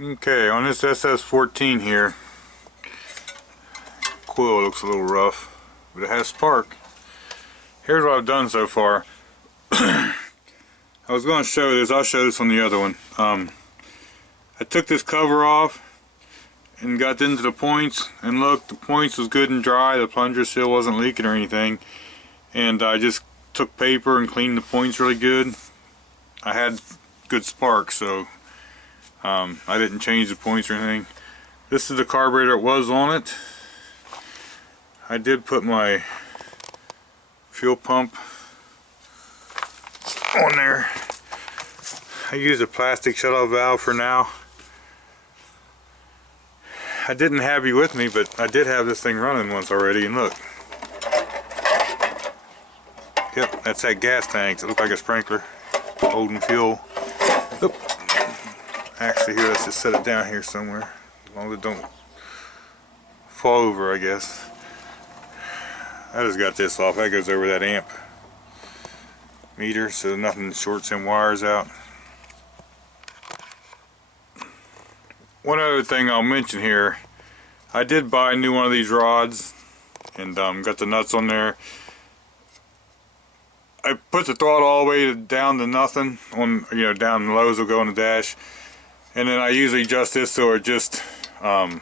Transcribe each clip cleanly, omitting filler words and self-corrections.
Okay, on this SS14 here, coil looks a little rough, but it has spark. Here's what I've done so far. I was going to show this, I'll show this on the other one. I took this cover off and got into the points, and look, the points was good and dry, the plunger seal wasn't leaking or anything, and I just took paper and cleaned the points really good. I had good spark, so I didn't change the points or anything. This is the carburetor it was on it. I did put my fuel pump on there. I used a plastic shutoff valve for now. I didn't have you with me, but I did have this thing running once already, and look. Yep, that's that gas tank. It looked like a sprinkler holding fuel. Oop. Actually, here, let's just set it down here somewhere, as long as it don't fall over, I guess. I just got this off. That goes over that amp meter, so nothing shorts and wires out. One other thing I'll mention here, I did buy a new one of these rods, and got the nuts on there. I put the throttle all the way down to nothing, on, you know, down low as will go on the dash. And then I usually adjust this so it just bottoms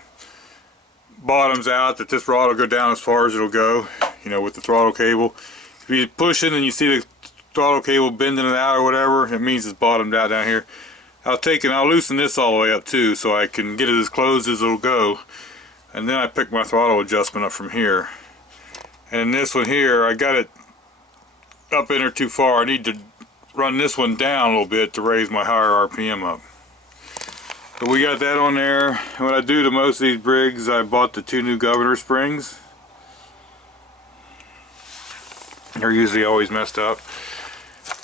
out, that this rod will go down as far as it'll go, you know, with the throttle cable. If you push it and you see the throttle cable bending it out or whatever, it means it's bottomed out down here. I'll loosen this all the way up too, so I can get it as closed as it'll go. And then I pick my throttle adjustment up from here. And this one here, I got it up in there too far. I need to run this one down a little bit to raise my higher RPM up. But we got that on there. And what I do to most of these Briggs, I bought the 2 new governor springs. They're usually always messed up.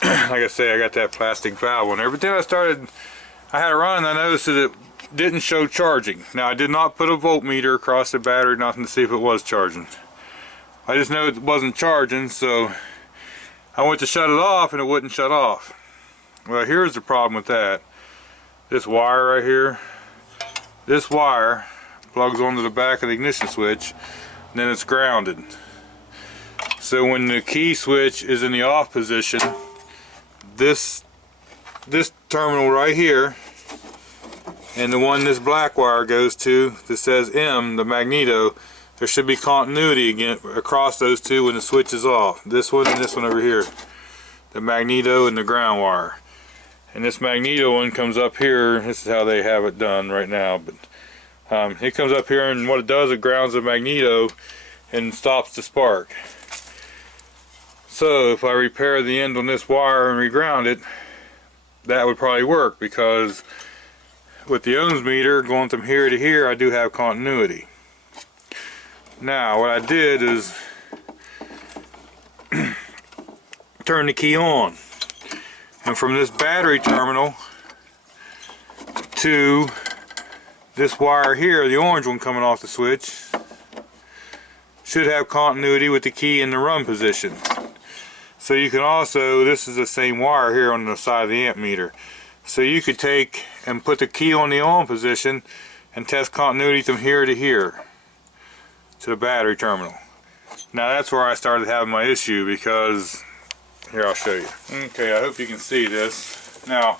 Like I say, I got that plastic valve on there. But then I had it running, I noticed that it didn't show charging. Now, I did not put a voltmeter across the battery, nothing to see if it was charging. I just know it wasn't charging, so I went to shut it off and it wouldn't shut off. Well, here's the problem with that. This wire right here, this wire plugs onto the back of the ignition switch, and then it's grounded. So when the key switch is in the off position, this terminal right here, and the one this black wire goes to that says M, the magneto, there should be continuity again across those two when the switch is off. This one and this one over here, the magneto and the ground wire. And this magneto one comes up here. This is how they have it done right now, but it comes up here, and what it does, it grounds the magneto and stops the spark. So if I repair the end on this wire and reground it, that would probably work, because with the ohms meter going from here to here, I do have continuity. Now what I did is turn the key on, and from this battery terminal to this wire here, the orange one coming off the switch, should have continuity with the key in the run position. So you can also, this is the same wire here on the side of the amp meter, so you could take and put the key on the on position and test continuity from here to here to the battery terminal. Now that's where I started having my issue, because here, I'll show you. Okay, I hope you can see this. Now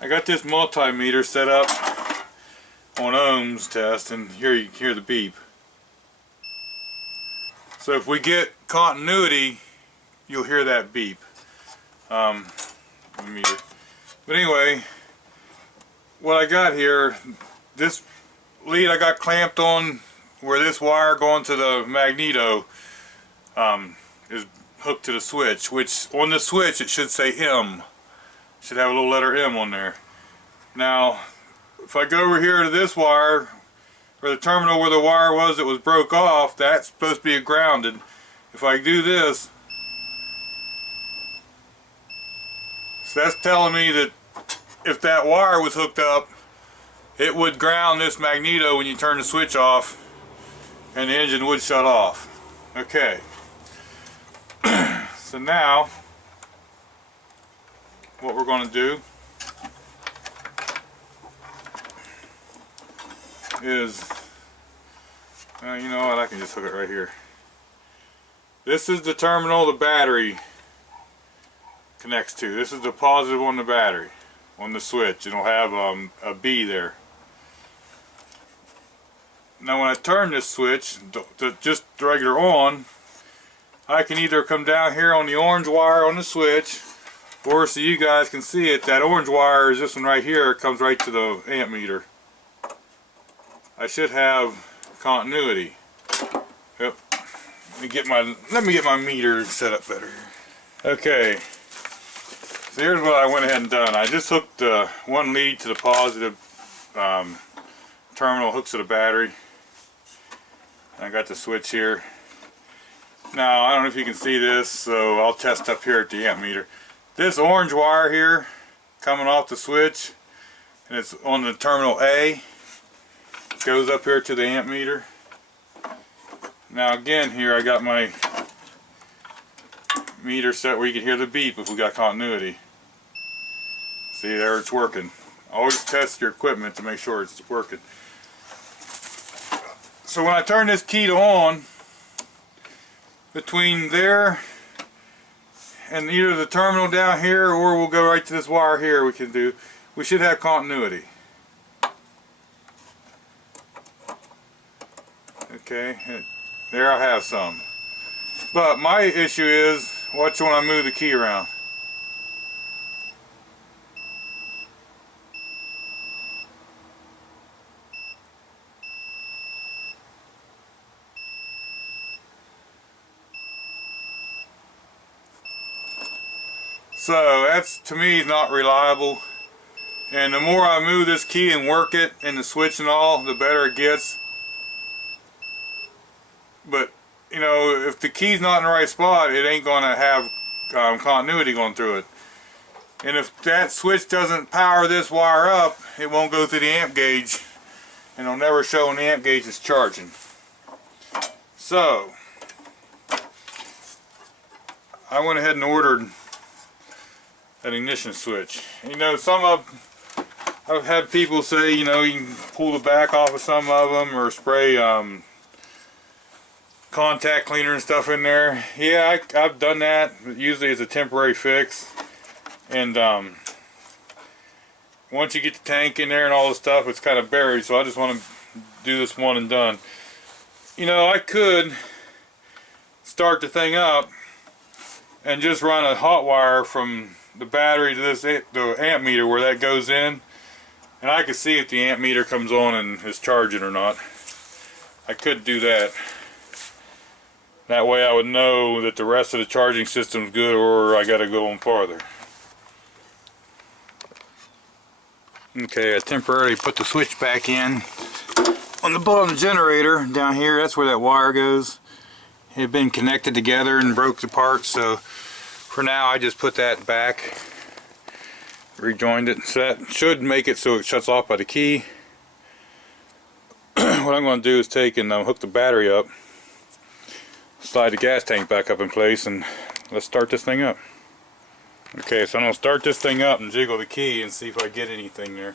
I got this multimeter set up on ohms test, and here you hear the beep. So if we get continuity, you'll hear that beep. But anyway, what I got here, this lead I got clamped on where this wire going to the magneto is hooked to the switch, which on the switch it should say M. It should have a little letter M on there. Now if I go over here to this wire, or the terminal where the wire was that was broke off, that's supposed to be grounded. If I do this, so that's telling me that if that wire was hooked up, it would ground this magneto when you turn the switch off, and the engine would shut off. Okay. So now, what we're going to do, is, you know what, I can just hook it right here. This is the terminal the battery connects to. This is the positive on the battery, on the switch. It'll have a B there. Now when I turn this switch to just regular on, I can either come down here on the orange wire on the switch, or so you guys can see it, that orange wire is this one right here. It comes right to the amp meter. I should have continuity. Yep. Let me get my meter set up better here. Okay. So here's what I went ahead and done. I just hooked one lead to the positive terminal, hooks to the battery. I got the switch here. Now I don't know if you can see this, so I'll test up here at the amp meter. This orange wire here coming off the switch, and it's on the terminal A, goes up here to the amp meter. Now again here I got my meter set where you can hear the beep if we got continuity. See, there it's working. Always test your equipment to make sure it's working. So when I turn this key to on, between there and either the terminal down here, or we'll go right to this wire here, we should have continuity. Okay, there I have some. But my issue is, watch when I move the key around. So that's, to me, not reliable. And the more I move this key and work it and the switch and all, the better it gets. But you know, if the key's not in the right spot, it ain't gonna have continuity going through it. And if that switch doesn't power this wire up, it won't go through the amp gauge, and it'll never show when the amp gauge is charging. So I went ahead and ordered an ignition switch. You know, I've had people say, you know, you can pull the back off of some of them or spray contact cleaner and stuff in there. Yeah, I've done that. Usually it's a temporary fix. And once you get the tank in there and all the stuff, it's kind of buried. So I just want to do this one and done. You know, I could start the thing up and just run a hot wire from the battery to the amp meter where that goes in, and I can see if the amp meter comes on and is charging or not. I could do that. That way I would know that the rest of the charging system's good, or I gotta go on farther. Okay, I temporarily put the switch back in. On the bottom of the generator down here, that's where that wire goes. It had been connected together and broke apart, so for now I just put that back, rejoined it. So that should make it so it shuts off by the key. What I'm going to do is take and hook the battery up, slide the gas tank back up in place, and let's start this thing up. Okay, so I'm going to start this thing up and jiggle the key and see if I get anything there.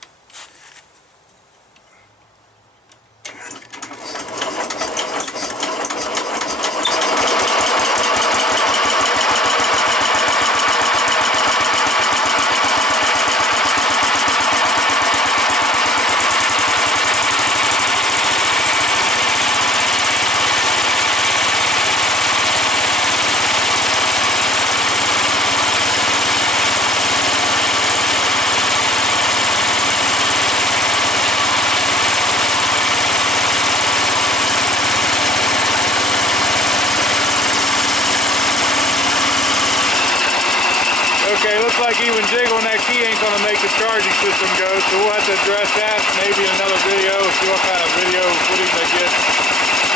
Okay, looks like even jiggling that key ain't going to make the charging system go, so we'll have to address that maybe in another video, see what kind of video footage I get.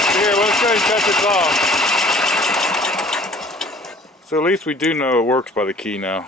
So here, let's go ahead and cut this off. So at least we do know it works by the key now.